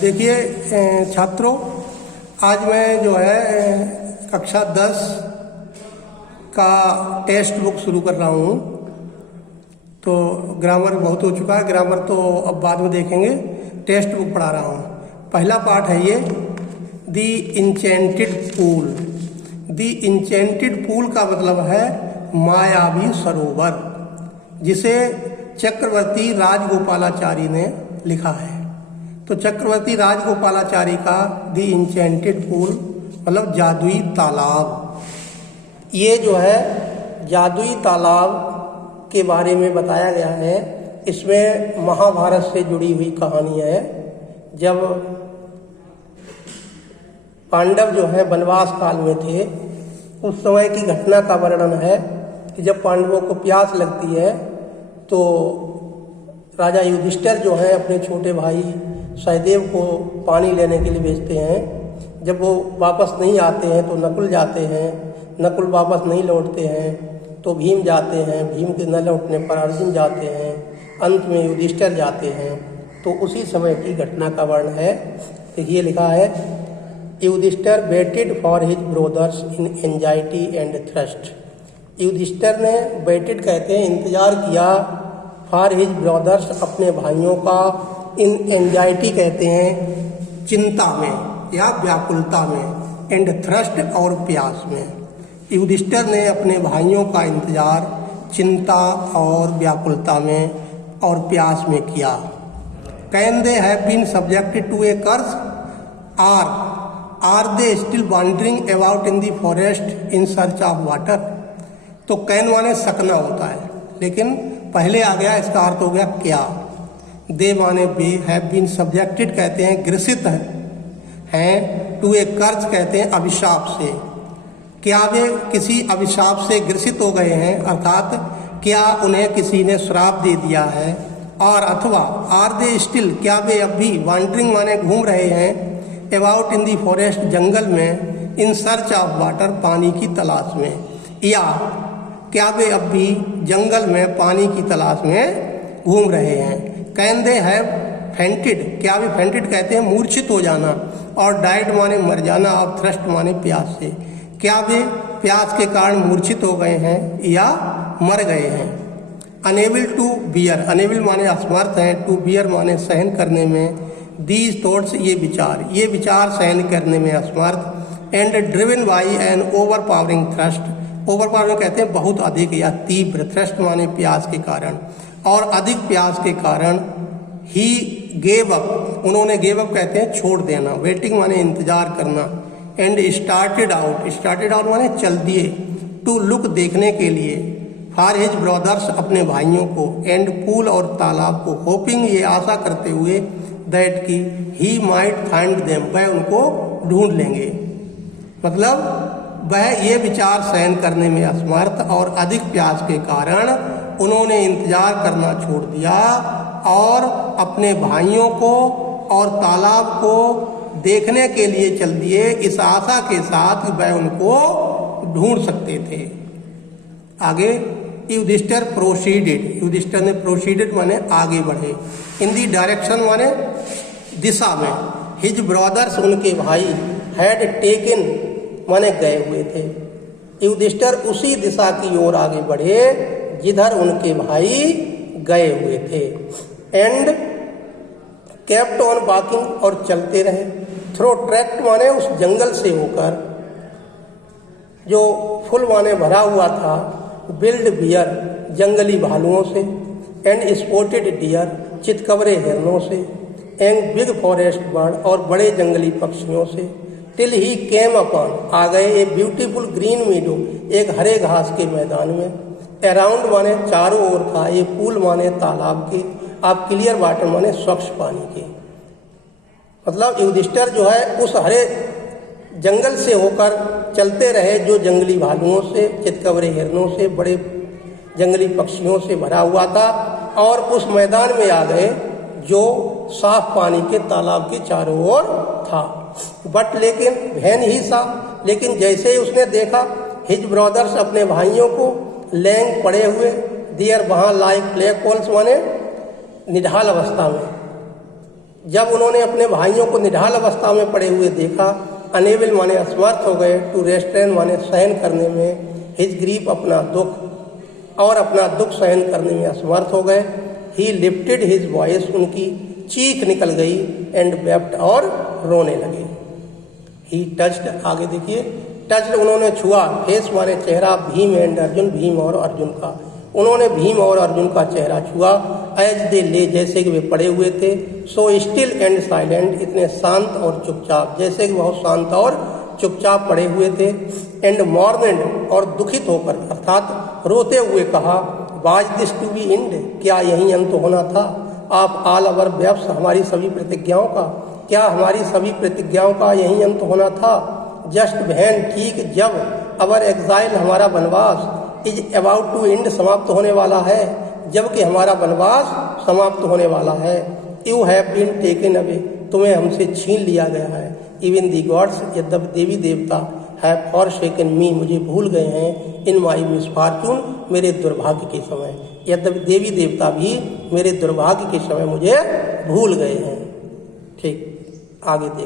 देखिए छात्रों, आज मैं जो है कक्षा 10 का टेक्स्ट बुक शुरू कर रहा हूँ। तो ग्रामर बहुत हो चुका है, ग्रामर तो अब बाद में देखेंगे। टेक्स्ट बुक पढ़ा रहा हूँ। पहला पार्ट है ये दी इंचेंटेड पूल। दी इंचेंटेड पूल का मतलब है मायावी सरोवर, जिसे चक्रवर्ती राजगोपालाचारी ने लिखा है। तो चक्रवर्ती राजगोपालाचारी का दी इंचेंटेड पूल मतलब जादुई तालाब। ये जो है जादुई तालाब के बारे में बताया गया है। इसमें महाभारत से जुड़ी हुई कहानी है। जब पांडव जो है वनवास काल में थे, उस समय की घटना का वर्णन है कि जब पांडवों को प्यास लगती है तो राजा युधिष्ठिर जो है अपने छोटे भाई सहदेव को पानी लेने के लिए भेजते हैं। जब वो वापस नहीं आते हैं तो नकुल जाते हैं। नकुल वापस नहीं लौटते हैं तो भीम जाते हैं। भीम के न लौटने पर अर्जुन जाते हैं। अंत में युधिष्ठिर जाते हैं। तो उसी समय की घटना का वर्णन है। तो ये लिखा है, Yudhishthir waited for his brothers in anxiety and thrust. Yudhishthir ने वेटेड कहते हैं इंतजार किया, फॉर हिज ब्रदर्स अपने भाइयों का, इन एंजाइटी कहते हैं चिंता में या व्याकुलता में, एंड थ्रस्ट और प्यास में। युधिष्ठिर ने अपने भाइयों का इंतजार चिंता और व्याकुलता में और प्यास में किया। Can they have been subjected to a curse are they still wandering about in the forest in search of water. तो कैन माने सकना होता है, लेकिन पहले आ गया, इसका अर्थ हो गया क्या। दे माने बे, हैव बीन सब्जेक्टेड कहते हैं ग्रसित हैं, टू ए कर्ज कहते हैं अभिशाप से। क्या वे किसी अभिशाप से ग्रसित हो गए हैं, अर्थात क्या उन्हें किसी ने श्राप दे दिया है। और अथवा आर दे स्टिल, क्या वे अब भी, वॉन्डरिंग माने घूम रहे हैं, अबाउट इन दी फॉरेस्ट जंगल में, इन सर्च ऑफ वाटर पानी की तलाश में, या क्या वे अब भी जंगल में पानी की तलाश में घूम रहे हैं। कैन दे हैव फेंटेड, क्या वे फेंटेड कहते हैं मूर्छित हो जाना, और डाइड माने मर जाना, और थ्रस्ट माने प्यास से। क्या वे प्यास के कारण मूर्छित हो गए हैं या मर गए हैं। अनेबल टू बियर, अनेबल माने असमर्थ हैं, टू बियर माने सहन करने में, दीज थॉट्स ये विचार सहन करने में असमर्थ, and driven by an overpowering thrust, overpowering कहते हैं बहुत अधिक या तीव्र, थ्रस्ट माने प्यास के कारण, और अधिक प्यास के कारण ही गेव अप, उन्होंने गेव अप कहते हैं छोड़ देना, वेटिंग माने इंतजार करना, एंड स्टार्टेड आउट माने चल दिए, टू लुक देखने के लिए, फॉर हिज ब्रदर्स अपने भाइयों को, एंड पूल और तालाब को, होपिंग ये आशा करते हुए, दैट की ही माइट फाइंड देम, वह उनको ढूंढ लेंगे। मतलब वह ये विचार सहन करने में असमर्थ और अधिक प्यास के कारण उन्होंने इंतजार करना छोड़ दिया और अपने भाइयों को और तालाब को देखने के लिए चल दिए, इस आशा के साथ कि वह उनको ढूंढ सकते थे। आगे युधिष्ठिर प्रोसीडेड, युधिष्ठिर ने प्रोसीडेड माने आगे बढ़े, इन दी डायरेक्शन माने दिशा में, हिज ब्रदर्स उनके भाई, हैड टेकन माने गए हुए थे। युधिष्ठिर उसी दिशा की ओर आगे बढ़े जिधर उनके भाई गए हुए थे। एंड केप्ट ऑन वॉकिंग, और चलते रहे, थ्रो ट्रैक्ट माने उस जंगल से होकर जो फुल माने भरा हुआ था, बिल्ड बियर जंगली भालुओं से, एंड स्पॉटेड डियर चितकबरे हिरणों से, एंड बिग फॉरेस्ट बर्ड और बड़े जंगली पक्षियों से, टिल ही केम अपॉन आ गए ए ब्यूटीफुल ग्रीन मीडो एक हरे घास के मैदान में, अराउंड माने चारों ओर था, ये पूल माने तालाब के, आप क्लियर वाटर माने स्वच्छ पानी के। मतलब युधिष्ठिर जो है उस हरे जंगल से होकर चलते रहे जो जंगली भालुओं से, चितकबरे हिरणों से, बड़े जंगली पक्षियों से भरा हुआ था, और उस मैदान में आ गए जो साफ पानी के तालाब के चारों ओर था। बट लेकिन वैन ही सा, लेकिन जैसे ही उसने देखा, हिज ब्रदर्स अपने भाइयों को, लैंग पड़े हुए, दियर वहाँ लाइक ब्लैक होल्स माने निढाल अवस्था में, जब उन्होंने अपने भाइयों को निढाल अवस्था में पड़े हुए देखा, अनेबल माने असमर्थ हो गए, टू रेस्ट्रेन माने सहन करने में, हिज ग्रीफ अपना दुख, और अपना दुख सहन करने में असमर्थ हो गए, ही लिफ्टेड हिज वॉइस, उनकी चीख निकल गई, एंड वेप्ट और रोने लगे। ही टच्ड, आगे देखिए, टच्ड उन्होंने छुआ, फेस माने चेहरा, भीम एंड अर्जुन, भीम और अर्जुन का, उन्होंने भीम और अर्जुन का चेहरा छुआ, एज दे ले, जैसे कि वे पड़े हुए थे, सो स्टिल एंड साइलेंट, इतने शांत और चुपचाप, जैसे कि बहुत शांत और चुपचाप पड़े हुए थे, एंड मॉर्नेड, और दुखित होकर अर्थात रोते हुए कहा, was this to be end, क्या यही अंत होना था, आप ऑल अवर वेप्स, हमारी सभी प्रतिज्ञाओं का, क्या हमारी सभी प्रतिज्ञाओं का यही अंत होना था, जस्ट वैन, ठीक जब, अवर एग्जाइल, हमारा वनवास, इज अबाउट टू एंड, समाप्त होने वाला है, जबकि हमारा वनवास समाप्त होने वाला है, you have been taken away, तुम्हें हमसे छीन लिया गया है, इवन दी गॉड्स, यद्यपि देवी देवता, हैव फॉरसेकन मी, मुझे भूल गए हैं, इन माई मिसफॉर्च्यून, मेरे दुर्भाग्य के समय, यद्यपि देवी देवता भी मेरे दुर्भाग्य के समय मुझे भूल गए हैं। ठीक, आगे देख